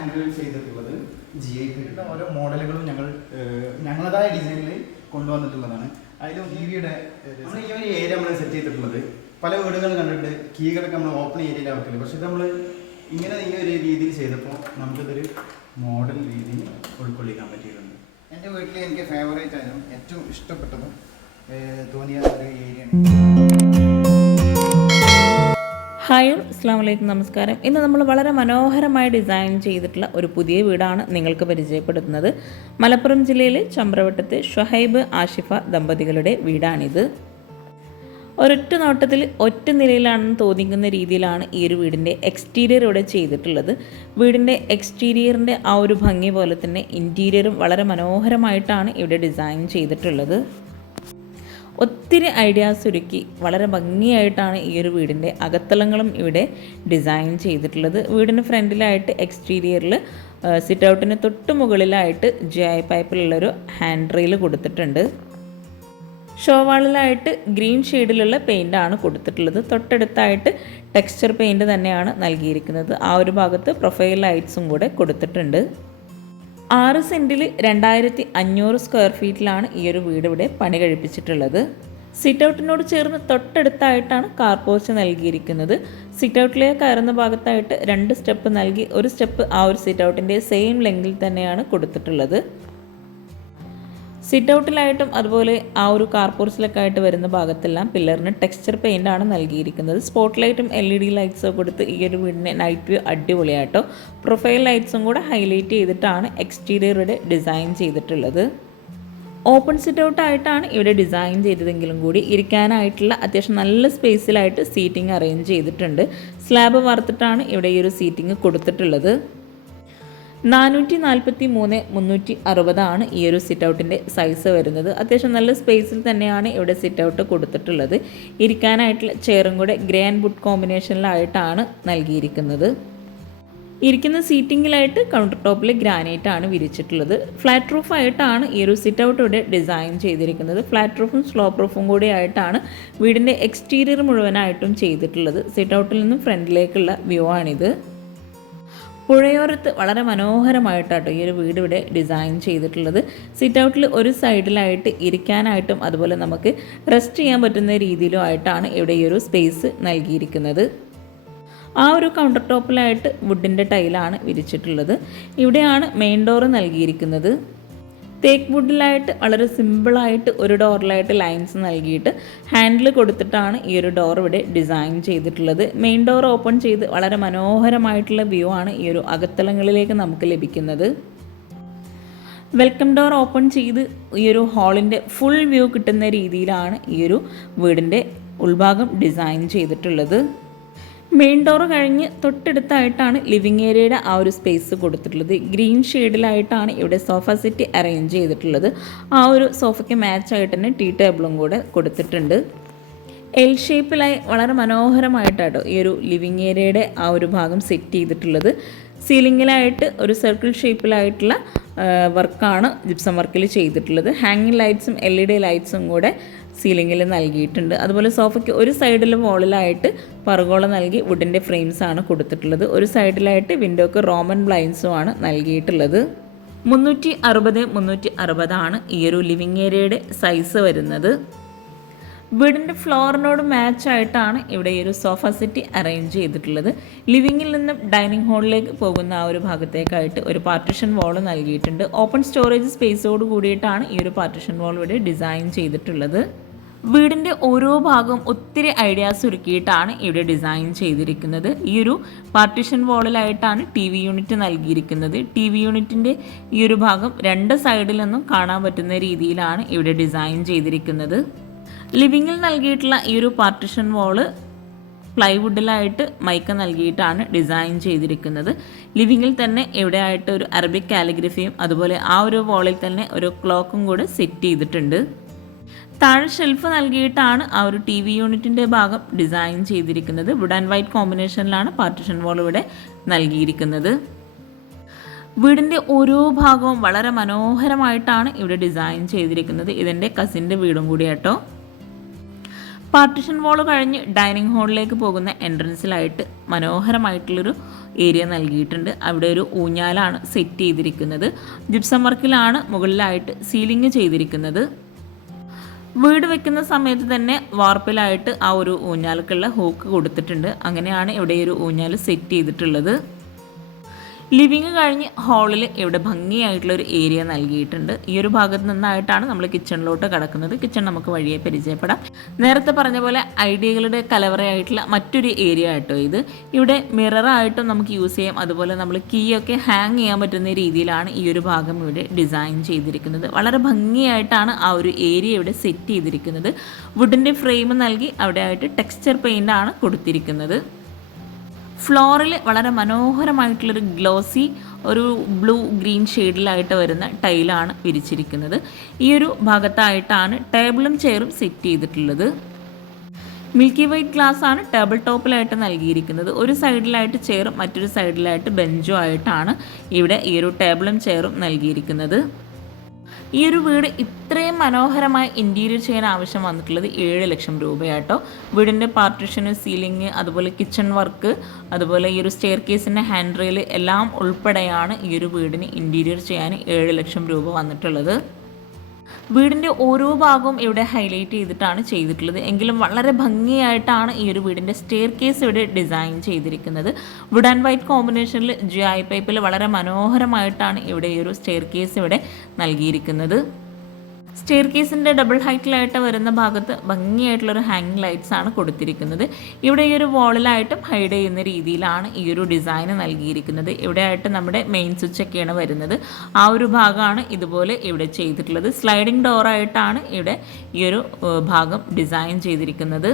Handle ചെയ്തിട്ടുള്ളത് G I ഓരോ മോഡലുകളും ഞങ്ങൾ ഞങ്ങളതായ ഡിസൈനിൽ കൊണ്ടുവന്നിട്ടുള്ളതാണ്. അതിലും ഈ വീടെ നമ്മൾ ഈ ഒരു ഏരിയ നമ്മൾ സെറ്റ് ചെയ്തിട്ടുള്ളത്. പല വീടുകളും കണ്ടിട്ട് കീകളൊക്കെ നമ്മൾ ഓപ്പൺ ഏരിയയിലാണ് വെക്കൽ. പക്ഷെ നമ്മൾ ഇങ്ങനെ ഈ ഒരു രീതിയിൽ ചെയ്തപ്പോൾ നമുക്കിതൊരു മോഡൽ രീതിയിൽ ഉൾക്കൊള്ളിക്കാൻ പറ്റിയിട്ടുണ്ട്. എന്റെ വീട്ടിൽ എനിക്ക് ഫേവറേറ്റ് ആയതും ഏറ്റവും ഇഷ്ടപ്പെട്ടതും തോന്നിയ ഒരു ഏരിയയാണ് ഹായ് അസ്സാം വലൈക്കും നമസ്കാരം. ഇന്ന് നമ്മൾ വളരെ മനോഹരമായി ഡിസൈൻ ചെയ്തിട്ടുള്ള ഒരു പുതിയ വീടാണ് നിങ്ങൾക്ക് പരിചയപ്പെടുത്തുന്നത്. മലപ്പുറം ജില്ലയിലെ ചമ്പ്രവട്ടത്തെ ഷുഹൈബ് ആഷിഫ ദമ്പതികളുടെ വീടാണിത്. ഒരൊറ്റ നോട്ടത്തിൽ ഒറ്റ നിലയിലാണെന്ന് തോന്നിക്കുന്ന രീതിയിലാണ് ഈ ഒരു വീടിന്റെ എക്സ്റ്റീരിയർ ഇവിടെ ചെയ്തിട്ടുള്ളത്. വീടിന്റെ എക്സ്റ്റീരിയറിന്റെ ആ ഒരു ഭംഗി പോലെ തന്നെ ഇന്റീരിയറും വളരെ മനോഹരമായിട്ടാണ് ഇവിടെ ഡിസൈൻ ചെയ്തിട്ടുള്ളത്. ഒത്തിരി ഐഡിയാസ് ഒരുക്കി വളരെ ഭംഗിയായിട്ടാണ് ഈ ഒരു വീടിന്റെ അകത്തളങ്ങളും ഇവിടെ ഡിസൈൻ ചെയ്തിട്ടുള്ളത്. വീടിന് ഫ്രണ്ടിലായിട്ട് എക്സ്റ്റീരിയറിൽ സിറ്റ് ഔട്ടിന് തൊട്ട് മുകളിലായിട്ട് ജി ഐ പൈപ്പിലുള്ളൊരു ഹാൻഡ് റെയിൽ കൊടുത്തിട്ടുണ്ട്. ഷോവാളിലായിട്ട് ഗ്രീൻ ഷെയ്ഡിലുള്ള പെയിന്റാണ് കൊടുത്തിട്ടുള്ളത്. തൊട്ടടുത്തായിട്ട് ടെക്സ്ചർ പെയിന്റ് തന്നെയാണ് നൽകിയിരിക്കുന്നത്. ആ ഒരു ഭാഗത്ത് പ്രൊഫൈൽ ലൈറ്റ്സും കൂടെ കൊടുത്തിട്ടുണ്ട്. ആറ് സെന്റിൽ രണ്ടായിരത്തി അഞ്ഞൂറ് സ്ക്വയർ ഫീറ്റിലാണ് ഈ ഒരു വീട് ഇവിടെ പണി കഴിപ്പിച്ചിട്ടുള്ളത്. സിറ്റ് ഔട്ടിനോട് ചേർന്ന് തൊട്ടടുത്തായിട്ടാണ് കാർ പോസ്റ്റ് നൽകിയിരിക്കുന്നത്. സിറ്റ് ഔട്ടിലേക്ക് കയറുന്ന ഭാഗത്തായിട്ട് രണ്ട് സ്റ്റെപ്പ് നൽകി ഒരു സ്റ്റെപ്പ് ആ ഒരു സിറ്റ് ഔട്ടിന്റെ സെയിം ലെങ്കിൽ തന്നെയാണ് കൊടുത്തിട്ടുള്ളത്. സിറ്റ് ഔട്ടിലായിട്ടും അതുപോലെ ആ ഒരു കാർപോർസിലൊക്കെ ആയിട്ട് വരുന്ന ഭാഗത്തെല്ലാം പില്ലറിന് ടെക്സ്ചർ പെയിന്റ് ആണ് നൽകിയിരിക്കുന്നത്. സ്പോട്ട് ലൈറ്റും എൽ ഇ ഡി ലൈറ്റ്സൊക്കെ കൊടുത്ത് ഈ ഒരു വീടിന്റെ നൈറ്റ് വ്യൂ അടിപൊളിയായിട്ടോ പ്രൊഫൈൽ ലൈറ്റ്സും കൂടെ ഹൈലൈറ്റ് ചെയ്തിട്ടാണ് എക്സ്റ്റീരിയറുടെ ഡിസൈൻ ചെയ്തിട്ടുള്ളത്. ഓപ്പൺ സിറ്റ് ഔട്ട് ആയിട്ടാണ് ഇവിടെ ഡിസൈൻ ചെയ്തതെങ്കിലും കൂടി ഇരിക്കാനായിട്ടുള്ള അത്യാവശ്യം നല്ല സ്പേസിലായിട്ട് സീറ്റിംഗ് അറേഞ്ച് ചെയ്തിട്ടുണ്ട്. സ്ലാബ് വറുത്തിട്ടാണ് ഇവിടെ ഈ ഒരു സീറ്റിംഗ് കൊടുത്തിട്ടുള്ളത്. നാനൂറ്റി നാൽപ്പത്തി മൂന്ന് മുന്നൂറ്റി അറുപതാണ് ഈ ഒരു സിറ്റ് ഔട്ടിന്റെ സൈസ് വരുന്നത്. അത്യാവശ്യം നല്ല സ്പേസിൽ തന്നെയാണ് ഇവിടെ സിറ്റ് ഔട്ട് കൊടുത്തിട്ടുള്ളത്. ഇരിക്കാനായിട്ടുള്ള ചെയറും കൂടെ ഗ്രേ ആൻഡ് വുഡ് കോമ്പിനേഷനിലായിട്ടാണ് നൽകിയിരിക്കുന്നത്. ഇരിക്കുന്ന സീറ്റിങ്ങിലായിട്ട് കൗണ്ടർ ടോപ്പിൽ ഗ്രാനൈറ്റ് ആണ് വിരിച്ചിട്ടുള്ളത്. ഫ്ലാറ്റ് റൂഫായിട്ടാണ് ഈ ഒരു സിറ്റ് ഔട്ട് ഇവിടെ ഡിസൈൻ ചെയ്തിരിക്കുന്നത്. ഫ്ലാറ്റ് റൂഫും സ്ലോപ്പ് റൂഫും കൂടി ആയിട്ടാണ് വീടിന്റെ എക്സ്റ്റീരിയർ മുഴുവനായിട്ടും ചെയ്തിട്ടുള്ളത്. സിറ്റ് ഔട്ടിൽ നിന്നും ഫ്രണ്ടിലേക്കുള്ള വ്യൂ ആണിത്. പുഴയോരത്ത് വളരെ മനോഹരമായിട്ടാട്ടോ ഈ ഒരു വീട് ഇവിടെ ഡിസൈൻ ചെയ്തിട്ടുള്ളത്. സിറ്റ് ഔട്ടിൽ ഒരു സൈഡിലായിട്ട് ഇരിക്കാനായിട്ടും അതുപോലെ നമുക്ക് റെസ്റ്റ് ചെയ്യാൻ പറ്റുന്ന രീതിയിലും ആയിട്ടാണ് ഇവിടെ ഈ ഒരു സ്പേസ് നൽകിയിരിക്കുന്നത്. ആ ഒരു കൗണ്ടർ ടോപ്പിലായിട്ട് വുഡിന്റെ ടൈലാണ് വിരിച്ചിട്ടുള്ളത്. ഇവിടെയാണ് മെയിൻ ഡോറ് നൽകിയിരിക്കുന്നത്. തേക്ക് വുഡിലായിട്ട് വളരെ സിമ്പിളായിട്ട് ഒരു ഡോറിലായിട്ട് ലൈൻസ് നൽകിയിട്ട് ഹാൻഡിൽ കൊടുത്തിട്ടാണ് ഈ ഒരു ഡോർ ഇവിടെ ഡിസൈൻ ചെയ്തിട്ടുള്ളത്. മെയിൻ ഡോർ ഓപ്പൺ ചെയ്ത് വളരെ മനോഹരമായിട്ടുള്ള വ്യൂ ആണ് ഈ ഒരു അകത്തളങ്ങളിലേക്ക് നമുക്ക് ലഭിക്കുന്നത്. വെൽക്കം ഡോർ ഓപ്പൺ ചെയ്ത് ഈ ഒരു ഹാളിന്റെ ഫുൾ വ്യൂ കിട്ടുന്ന രീതിയിലാണ് ഈ ഒരു വീടിന്റെ ഉൾഭാഗം ഡിസൈൻ ചെയ്തിട്ടുള്ളത്. മെയിൻ ഡോർ കഴിഞ്ഞ് തൊട്ടടുത്തായിട്ടാണ് ലിവിങ് ഏരിയയുടെ ആ ഒരു സ്പേസ് കൊടുത്തിട്ടുള്ളത്. ഗ്രീൻ ഷെയ്ഡിലായിട്ടാണ് ഇവിടെ സോഫ സെറ്റ് അറേഞ്ച് ചെയ്തിട്ടുള്ളത്. ആ ഒരു സോഫയ്ക്ക് മാച്ച് ആയിട്ട് തന്നെ ടീ ടേബിളും കൂടെ കൊടുത്തിട്ടുണ്ട്. എൽ ഷേപ്പിലായി വളരെ മനോഹരമായിട്ടാട്ടോ ഈ ഒരു ലിവിങ് ഏരിയയുടെ ആ ഒരു ഭാഗം സെറ്റ് ചെയ്തിട്ടുള്ളത്. സീലിങ്ങിലായിട്ട് ഒരു സർക്കിൾ ഷേപ്പിലായിട്ടുള്ള വർക്കാണ് ജിപ്സം വർക്കിൽ ചെയ്തിട്ടുള്ളത്. ഹാങ്ങിങ് ലൈറ്റ്സും എൽ ഇ ഡി ലൈറ്റ്സും കൂടെ സീലിങ്ങിൽ നൽകിയിട്ടുണ്ട്. അതുപോലെ സോഫയ്ക്ക് ഒരു സൈഡിൽ മുകളിലായിട്ട് പറകോള നൽകി വുഡിന്റെ ഫ്രെയിംസാണ് കൊടുത്തിട്ടുള്ളത്. ഒരു സൈഡിലായിട്ട് വിൻഡോക്ക് റോമൻ ബ്ലൈൻസും ആണ് നൽകിയിട്ടുള്ളത്. മുന്നൂറ്റി അറുപത് മുന്നൂറ്റി അറുപതാണ് ഈ ഒരു ലിവിങ് ഏരിയയുടെ സൈസ് വരുന്നത്. വീടിന്റെ ഫ്ലോറിനോട് മാച്ചായിട്ടാണ് ഇവിടെ ഈ ഒരു സോഫ സെറ്റ് അറേഞ്ച് ചെയ്തിട്ടുള്ളത്. ലിവിങ്ങിൽ നിന്നും ഡൈനിങ് ഹാളിലേക്ക് പോകുന്ന ആ ഒരു ഭാഗത്തേക്കായിട്ട് ഒരു പാർട്ടിഷൻ വാൾ നൽകിയിട്ടുണ്ട്. ഓപ്പൺ സ്റ്റോറേജ് സ്പേസോട് കൂടിയിട്ടാണ് ഈ ഒരു പാർട്ടിഷൻ വാൾ ഇവിടെ ഡിസൈൻ ചെയ്തിട്ടുള്ളത്. വീടിന്റെ ഓരോ ഭാഗവും ഒത്തിരി ഐഡിയാസ് ഒരുക്കിയിട്ടാണ് ഇവിടെ ഡിസൈൻ ചെയ്തിരിക്കുന്നത്. ഈ ഒരു പാർട്ടിഷൻ വോളിലായിട്ടാണ് ടി വി യൂണിറ്റ് നൽകിയിരിക്കുന്നത്. ടി വി യൂണിറ്റിന്റെ ഈ ഒരു ഭാഗം രണ്ട് സൈഡിൽ നിന്നും കാണാൻ പറ്റുന്ന രീതിയിലാണ് ഇവിടെ ഡിസൈൻ ചെയ്തിരിക്കുന്നത്. ലിവിങ്ങിൽ നൽകിയിട്ടുള്ള ഈ ഒരു പാർട്ടിഷൻ വോൾ പ്ലൈവുഡിലായിട്ട് മൈക്ക നൽകിയിട്ടാണ് ഡിസൈൻ ചെയ്തിരിക്കുന്നത്. ലിവിങ്ങിൽ തന്നെ എവിടെയായിട്ട് ഒരു അറബിക് കാലിഗ്രഫിയും അതുപോലെ ആ ഒരു വോളിൽ തന്നെ ഒരു ക്ലോക്കും കൂടെ സെറ്റ് ചെയ്തിട്ടുണ്ട്. താഴെ ഷെൽഫ് നൽകിയിട്ടാണ് ആ ഒരു ടി വി യൂണിറ്റിന്റെ ഭാഗം ഡിസൈൻ ചെയ്തിരിക്കുന്നത്. വുഡ് ആൻഡ് വൈറ്റ് കോമ്പിനേഷനിലാണ് പാർട്ടിഷൻ വാൾ ഇവിടെ നൽകിയിരിക്കുന്നത്. വീടിന്റെ ഓരോ ഭാഗവും വളരെ മനോഹരമായിട്ടാണ് ഇവിടെ ഡിസൈൻ ചെയ്തിരിക്കുന്നത്. ഇതെന്റെ കസിന്റെ വീടും കൂടി കേട്ടോ പാർട്ടിഷൻ വാൾ കഴിഞ്ഞ് ഡൈനിങ് ഹാളിലേക്ക് പോകുന്ന എൻട്രൻസിലായിട്ട് മനോഹരമായിട്ടുള്ളൊരു ഏരിയ നൽകിയിട്ടുണ്ട്. അവിടെ ഒരു ഊഞ്ഞാലാണ് സെറ്റ് ചെയ്തിരിക്കുന്നത്. ജിപ്സം വർക്കിലാണ് മുകളിലായിട്ട് സീലിംഗ് ചെയ്തിരിക്കുന്നത്. വീട് വെക്കുന്ന സമയത്ത് തന്നെ വാർപ്പിലായിട്ട് ആ ഒരു ഊഞ്ഞാലക്കുള്ള ഹൂക്ക് കൊടുത്തിട്ടുണ്ട്. അങ്ങനെയാണ് ഇവിടെ ഒരു ഊഞ്ഞാൽ സെറ്റ് ചെയ്തിട്ടുള്ളത്. ലിവിങ് കഴിഞ്ഞ് ഹാളിൽ ഇവിടെ ഭംഗിയായിട്ടുള്ള ഒരു ഏരിയ നൽകിയിട്ടുണ്ട്. ഈ ഒരു ഭാഗത്ത് നിന്നായിട്ടാണ് നമ്മൾ കിച്ചണിലോട്ട് കിടക്കുന്നത്. കിച്ചൺ നമുക്ക് വഴിയെ പരിചയപ്പെടാം. നേരത്തെ പറഞ്ഞ പോലെ ഐഡിയകളുടെ കലവറയായിട്ടുള്ള മറ്റൊരു ഏരിയ ആയിട്ടോ ഇത്. ഇവിടെ മിററായിട്ടും നമുക്ക് യൂസ് ചെയ്യാം. അതുപോലെ നമ്മൾ കീ ഒക്കെ ഹാങ് ചെയ്യാൻ പറ്റുന്ന രീതിയിലാണ് ഈ ഒരു ഭാഗം ഇവിടെ ഡിസൈൻ ചെയ്തിരിക്കുന്നത്. വളരെ ഭംഗിയായിട്ടാണ് ആ ഒരു ഏരിയ ഇവിടെ സെറ്റ് ചെയ്തിരിക്കുന്നത്. വുഡിന്റെ ഫ്രെയിം നൽകി അവിടെ ആയിട്ട് ടെക്സ്ചർ പെയിന്റ് ആണ് കൊടുത്തിരിക്കുന്നത്. ഫ്ലോറിൽ വളരെ മനോഹരമായിട്ടുള്ളൊരു ഗ്ലോസി ഒരു ബ്ലൂ ഗ്രീൻ ഷെയ്ഡിലായിട്ട് വരുന്ന ടൈലാണ് വിരിച്ചിരിക്കുന്നത്. ഈ ഒരു ഭാഗത്തായിട്ടാണ് ടേബിളും ചെയറും സെറ്റ് ചെയ്തിട്ടുള്ളത്. മിൽക്കി വൈറ്റ് ഗ്ലാസ് ആണ് ടേബിൾ ടോപ്പിലായിട്ട് നൽകിയിരിക്കുന്നത്. ഒരു സൈഡിലായിട്ട് ചെയറും മറ്റൊരു സൈഡിലായിട്ട് ബെഞ്ചും ആയിട്ടാണ് ഇവിടെ ഈ ഒരു ടേബിളും ചെയറും നൽകിയിരിക്കുന്നത്. ഈ ഒരു വീട് ഇത്രയും മനോഹരമായി ഇന്റീരിയർ ചെയ്യാൻ ആവശ്യം വന്നിട്ടുള്ളത് ഏഴ് ലക്ഷം രൂപയാട്ടോ. വീടിന്റെ പാർട്ടിഷന് സീലിംഗ് അതുപോലെ കിച്ചൺ വർക്ക് അതുപോലെ ഈ ഒരു സ്റ്റെയർ കേസിന്റെ ഹാൻഡ് റെയിൽ എല്ലാം ഉൾപ്പെടെയാണ് ഈ ഒരു വീടിന് ഇന്റീരിയർ ചെയ്യാൻ ഏഴ് ലക്ഷം രൂപ വന്നിട്ടുള്ളത്. വീടിന്റെ ഓരോ ഭാഗവും ഇവിടെ ഹൈലൈറ്റ് ചെയ്തിട്ടാണ് ചെയ്തിട്ടുള്ളത്. എങ്കിലും വളരെ ഭംഗിയായിട്ടാണ് ഈ ഒരു വീടിന്റെ സ്റ്റെയർ കേസ് ഇവിടെ ഡിസൈൻ ചെയ്തിരിക്കുന്നത്. വുഡ് ആൻഡ് വൈറ്റ് കോമ്പിനേഷനിൽ ജി ഐ പൈപ്പിൽ വളരെ മനോഹരമായിട്ടാണ് ഇവിടെ ഈ ഒരു സ്റ്റെയർ കേസ് ഇവിടെ നൽകിയിരിക്കുന്നത്. സ്റ്റെയർ കേസിന്റെ ഡബിൾ ഹൈറ്റിലായിട്ട് വരുന്ന ഭാഗത്ത് ഭംഗിയായിട്ടുള്ളൊരു ഹാങ്ങിങ് ലൈറ്റ്സ് ആണ് കൊടുത്തിരിക്കുന്നത്. ഇവിടെ ഈ ഒരു വാളിലായിട്ടും ഹൈഡ് ചെയ്യുന്ന രീതിയിലാണ് ഈ ഒരു ഡിസൈൻ നൽകിയിരിക്കുന്നത്. ഇവിടെ ആയിട്ട് നമ്മുടെ മെയിൻ സ്വിച്ച് ഒക്കെയാണ് വരുന്നത്. ആ ഒരു ഭാഗമാണ് ഇതുപോലെ ഇവിടെ ചെയ്തിട്ടുള്ളത്. സ്ലൈഡിംഗ് ഡോറായിട്ടാണ് ഇവിടെ ഈ ഒരു ഭാഗം ഡിസൈൻ ചെയ്തിരിക്കുന്നത്.